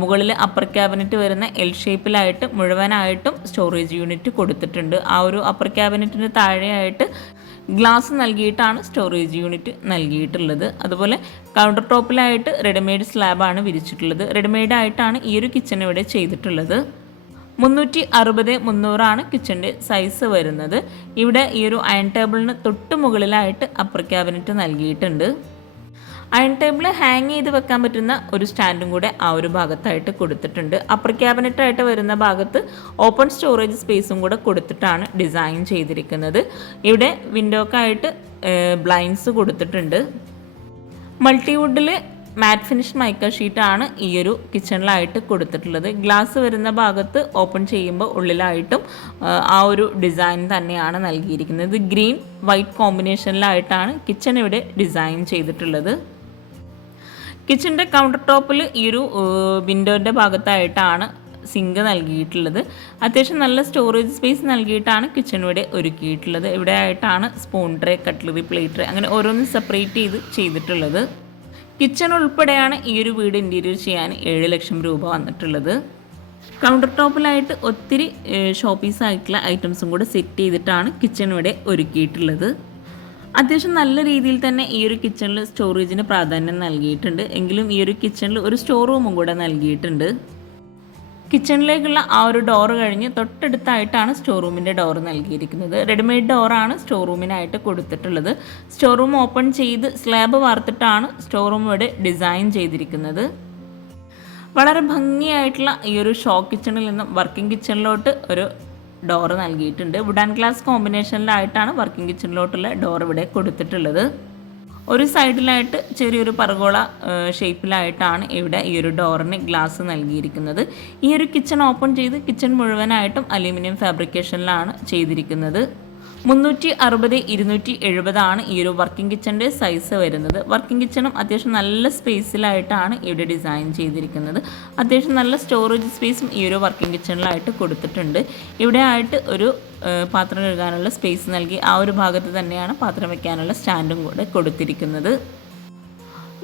മുകളിൽ അപ്പർ ക്യാബിനറ്റ് വരുന്ന എൽ ഷേപ്പിലായിട്ട് മുഴുവനായിട്ടും സ്റ്റോറേജ് യൂണിറ്റ് കൊടുത്തിട്ടുണ്ട്. ആ ഒരു അപ്പർ ക്യാബിനറ്റിന് താഴെയായിട്ട് ഗ്ലാസ് നൽകിയിട്ടാണ് സ്റ്റോറേജ് യൂണിറ്റ് നൽകിയിട്ടുള്ളത്. അതുപോലെ കൗണ്ടർ ടോപ്പിലായിട്ട് റെഡിമെയ്ഡ് സ്ലാബാണ് വിരിച്ചിട്ടുള്ളത്. റെഡിമെയ്ഡ് ആയിട്ടാണ് ഈ ഒരു കിച്ചൺ ഇവിടെ ചെയ്തിട്ടുള്ളത്. മുന്നൂറ്റി അറുപത് മുന്നൂറാണ് കിച്ചന്റെ സൈസ് വരുന്നത്. ഇവിടെ ഈ ഒരു അയൺ ടേബിളിന് തൊട്ട് മുകളിലായിട്ട് അപ്പർ ക്യാബിനറ്റ് നൽകിയിട്ടുണ്ട്. അയൺ ടേബിൾ ഹാങ് ചെയ്ത് വെക്കാൻ പറ്റുന്ന ഒരു സ്റ്റാൻഡും കൂടെ ആ ഒരു ഭാഗത്തായിട്ട് കൊടുത്തിട്ടുണ്ട്. അപ്പർ ക്യാബിനറ്റ് ആയിട്ട് വരുന്ന ഭാഗത്ത് ഓപ്പൺ സ്റ്റോറേജ് സ്പേസും കൂടെ കൊടുത്തിട്ടാണ് ഡിസൈൻ ചെയ്തിരിക്കുന്നത്. ഇവിടെ വിൻഡോക്കായിട്ട് ബ്ലൈൻഡ്സ് കൊടുത്തിട്ടുണ്ട്. മൾട്ടിവുഡിൽ മാറ്റ് ഫിനിഷ് മൈക്ക ഷീറ്റാണ് ഈ ഒരു കിച്ചണിലായിട്ട് കൊടുത്തിട്ടുള്ളത്. ഗ്ലാസ് വരുന്ന ഭാഗത്ത് ഓപ്പൺ ചെയ്യുമ്പോൾ ഉള്ളിലായിട്ടും ആ ഒരു ഡിസൈൻ തന്നെയാണ് നൽകിയിരിക്കുന്നത്. ഗ്രീൻ വൈറ്റ് കോമ്പിനേഷനിലായിട്ടാണ് കിച്ചൺ ഇവിടെ ഡിസൈൻ ചെയ്തിട്ടുള്ളത്. കിച്ചന്റെ കൗണ്ടർ ടോപ്പിൽ ഈ ഒരു വിൻഡോന്റെ ഭാഗത്തായിട്ടാണ് സിങ്ക് നൽകിയിട്ടുള്ളത്. അത്യാവശ്യം നല്ല സ്റ്റോറേജ് സ്പേസ് നൽകിയിട്ടാണ് കിച്ചൺ ഇവിടെ ഒരുക്കിയിട്ടുള്ളത്. ഇവിടെ ആയിട്ടാണ് spoon tray cutlery plate tray അങ്ങനെ ഓരോന്നും സെപ്പറേറ്റ് ചെയ്ത് ചെയ്തിട്ടുള്ളത്. കിച്ചൺ ഉൾപ്പെടെയാണ് ഈ ഒരു വീട് ഇന്റീരിയർ ചെയ്യാൻ ഏഴ് ലക്ഷം രൂപ വന്നിട്ടുള്ളത്. കൗണ്ടർ ടോപ്പിലായിട്ട് ഒത്തിരി ഷോപ്പീസ് ആയിട്ടുള്ള ഐറ്റംസും കൂടെ സെറ്റ് ചെയ്തിട്ടാണ് കിച്ചൺ ഇവിടെ ഒരുക്കിയിട്ടുള്ളത്. അത്യാവശ്യം നല്ല രീതിയിൽ തന്നെ ഈ ഒരു കിച്ചണിൽ സ്റ്റോറേജിന് പ്രാധാന്യം നൽകിയിട്ടുണ്ട്. എങ്കിലും ഈ ഒരു കിച്ചണിൽ ഒരു സ്റ്റോർ റൂമും കൂടെ നൽകിയിട്ടുണ്ട്. കിച്ചണിലേക്കുള്ള ആ ഒരു ഡോർ കഴിഞ്ഞ് തൊട്ടടുത്തായിട്ടാണ് സ്റ്റോർ റൂമിന്റെ ഡോർ നൽകിയിരിക്കുന്നത്. റെഡിമെയ്ഡ് ഡോറാണ് സ്റ്റോർ റൂമിനായിട്ട് കൊടുത്തിട്ടുള്ളത്. സ്റ്റോർ റൂം ഓപ്പൺ ചെയ്ത് സ്ലാബ് വാർത്തിട്ടാണ് സ്റ്റോർ റൂം ഇവിടെ ഡിസൈൻ ചെയ്തിരിക്കുന്നത്. വളരെ ഭംഗിയായിട്ടുള്ള ഈ ഒരു ഷോ കിച്ചണിൽ നിന്നും വർക്കിംഗ് കിച്ചണിലോട്ട് ഒരു ഡോറ് നൽകിയിട്ടുണ്ട്. വുഡ് ആൻഡ് ഗ്ലാസ് കോമ്പിനേഷനിലായിട്ടാണ് വർക്കിംഗ് കിച്ചണിലോട്ടുള്ള ഡോർ ഇവിടെ കൊടുത്തിട്ടുള്ളത്. ഒരു സൈഡിലായിട്ട് ചെറിയൊരു പർഗോള ഷേപ്പിലായിട്ടാണ് ഇവിടെ ഈ ഒരു ഡോറിന് ഗ്ലാസ് നൽകിയിരിക്കുന്നത്. ഈ ഒരു കിച്ചൺ ഓപ്പൺ ചെയ്ത് കിച്ചൺ മുഴുവനായിട്ടും അലുമിനിയം ഫാബ്രിക്കേഷനിലാണ് ചെയ്തിരിക്കുന്നത്. മുന്നൂറ്റി അറുപത് ഇരുന്നൂറ്റി എഴുപതാണ് ഈ ഒരു വർക്കിംഗ് കിച്ചന്റെ സൈസ് വരുന്നത്. വർക്കിംഗ് കിച്ചണും അത്യാവശ്യം നല്ല സ്പേസിലായിട്ടാണ് ഇവിടെ ഡിസൈൻ ചെയ്തിരിക്കുന്നത്. അത്യാവശ്യം നല്ല സ്റ്റോറേജ് സ്പേസും ഈ ഒരു വർക്കിംഗ് കിച്ചണിലായിട്ട് കൊടുത്തിട്ടുണ്ട്. ഇവിടെ ആയിട്ട് ഒരു പാത്രം കഴുകാനുള്ള സ്പേസ് നൽകി ആ ഒരു ഭാഗത്ത് തന്നെയാണ് പാത്രം വയ്ക്കാനുള്ള സ്റ്റാൻഡും കൂടെ കൊടുത്തിരിക്കുന്നത്.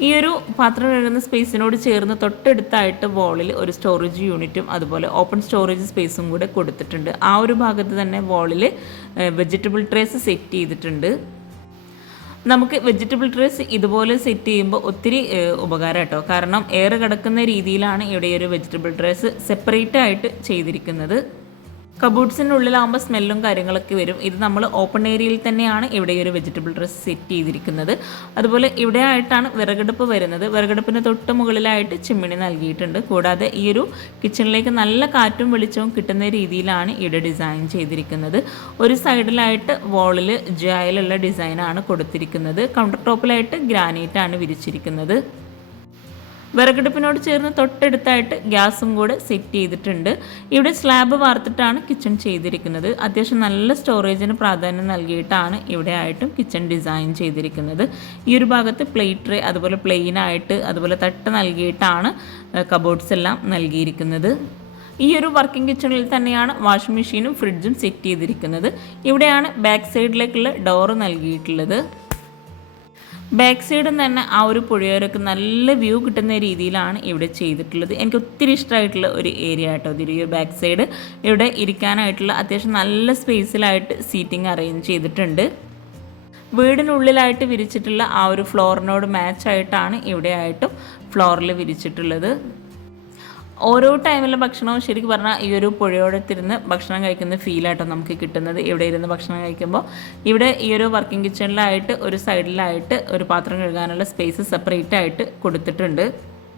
ഈ ഒരു പാത്രം കഴുകുന്ന സ്പേസിനോട് ചേർന്ന് തൊട്ടടുത്തായിട്ട് വോളിൽ ഒരു സ്റ്റോറേജ് യൂണിറ്റും അതുപോലെ ഓപ്പൺ സ്റ്റോറേജ് സ്പേസും കൂടെ കൊടുത്തിട്ടുണ്ട്. ആ ഒരു ഭാഗത്ത് തന്നെ വോളിൽ വെജിറ്റബിൾ ട്രേസ് സെറ്റ് ചെയ്തിട്ടുണ്ട്. നമുക്ക് വെജിറ്റബിൾ ട്രേസ് ഇതുപോലെ സെറ്റ് ചെയ്യുമ്പോൾ ഒത്തിരി ഉപകാരം കേട്ടോ. കാരണം എയർ കിടക്കുന്ന രീതിയിലാണ് ഇവിടെ ഒരു വെജിറ്റബിൾ ട്രേസ് സെപ്പറേറ്റ് ആയിട്ട് ചെയ്തിരിക്കുന്നത്. കബൂട്ട്സിന്റെ ഉള്ളിലാകുമ്പോൾ സ്മെല്ലും കാര്യങ്ങളൊക്കെ വരും. ഇത് നമ്മൾ ഓപ്പൺ ഏരിയയിൽ തന്നെയാണ് ഇവിടെ ഒരു വെജിറ്റബിൾ ഡ്രസ് സെറ്റ് ചെയ്തിരിക്കുന്നത്. അതുപോലെ ഇവിടെ ആയിട്ടാണ് വിറകടുപ്പ് വരുന്നത്. വിറകടുപ്പിന് തൊട്ട് മുകളിലായിട്ട് ചിമ്മിണി നൽകിയിട്ടുണ്ട്. കൂടാതെ ഈ ഒരു കിച്ചണിലേക്ക് നല്ല കാറ്റും വെളിച്ചവും കിട്ടുന്ന രീതിയിലാണ് ഇവിടെ ഡിസൈൻ ചെയ്തിരിക്കുന്നത്. ഒരു സൈഡിലായിട്ട് വോളിൽ ജായിലുള്ള ഡിസൈനാണ് കൊടുത്തിരിക്കുന്നത്. കൗണ്ടർ ടോപ്പിലായിട്ട് ഗ്രാനൈറ്റാണ് വിരിച്ചിരിക്കുന്നത്. വിറകടുപ്പിനോട് ചേർന്ന് തൊട്ടടുത്തായിട്ട് ഗ്യാസും കൂടെ സെറ്റ് ചെയ്തിട്ടുണ്ട്. ഇവിടെ സ്ലാബ് വാർത്തിട്ടാണ് കിച്ചൺ ചെയ്തിരിക്കുന്നത്. അത്യാവശ്യം നല്ല സ്റ്റോറേജിന് പ്രാധാന്യം നൽകിയിട്ടാണ് ഇവിടെ ആയിട്ടും കിച്ചൺ ഡിസൈൻ ചെയ്തിരിക്കുന്നത്. ഈ ഒരു ഭാഗത്ത് പ്ലേറ്റ് ട്രേ അതുപോലെ പ്ലെയിനായിട്ട് അതുപോലെ തട്ട് നൽകിയിട്ടാണ് കബോർഡ്സ് എല്ലാം നൽകിയിരിക്കുന്നത്. ഈ ഒരു വർക്കിംഗ് കിച്ചണിൽ തന്നെയാണ് വാഷിംഗ് മെഷീനും ഫ്രിഡ്ജും സെറ്റ് ചെയ്തിരിക്കുന്നത്. ഇവിടെയാണ് ബാക്ക് സൈഡിലേക്കുള്ള ഡോറ് നൽകിയിട്ടുള്ളത്. ബാക്ക് സൈഡും തന്നെ ആ ഒരു പുഴയോരൊക്കെ നല്ല വ്യൂ കിട്ടുന്ന രീതിയിലാണ് ഇവിടെ ചെയ്തിട്ടുള്ളത്. എനിക്ക് ഒത്തിരി ഇഷ്ടമായിട്ടുള്ള ഒരു ഏരിയ ആട്ടോ ഇതിൽ ബാക്ക് സൈഡ് ഇവിടെ ഇരിക്കാനായിട്ടുള്ള അത്യാവശ്യം നല്ല സ്പേസിലായിട്ട് സീറ്റിംഗ് അറേഞ്ച് ചെയ്തിട്ടുണ്ട്. വീടിനുള്ളിലായിട്ട് വിരിച്ചിട്ടുള്ള ആ ഒരു ഫ്ലോറിനോട് മാച്ചായിട്ടാണ് ഇവിടെ ആയിട്ടും ഫ്ലോറിൽ വിരിച്ചിട്ടുള്ളത്. ഓരോ ടൈമിലെ ഭക്ഷണവും ശരിക്കും പറഞ്ഞാൽ ഈ ഒരു പുഴയോടത്തിരുന്ന് ഭക്ഷണം കഴിക്കുന്ന ഫീലായിട്ടോ നമുക്ക് കിട്ടുന്നത്. ഇവിടെ ഇരുന്ന് ഭക്ഷണം കഴിക്കുമ്പോൾ ഇവിടെ ഈ ഒരു വർക്കിംഗ് കിച്ചണിലായിട്ട് ഒരു സൈഡിലായിട്ട് ഒരു പാത്രം കഴുകാനുള്ള സ്പേസ് സെപ്പറേറ്റ് ആയിട്ട് കൊടുത്തിട്ടുണ്ട്.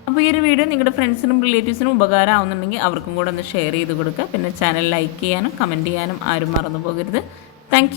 അപ്പോൾ ഈ ഒരു വീഡിയോ നിങ്ങളുടെ ഫ്രണ്ട്സിനും റിലേറ്റീവ്സിനും ഉപകാരം ആവുന്നുണ്ടെങ്കിൽ അവർക്കും കൂടെ ഒന്ന് ഷെയർ ചെയ്ത് കൊടുക്കുക. പിന്നെ ചാനൽ ലൈക്ക് ചെയ്യാനും കമന്റ് ചെയ്യാനും ആരും മറന്നു പോകരുത്. താങ്ക്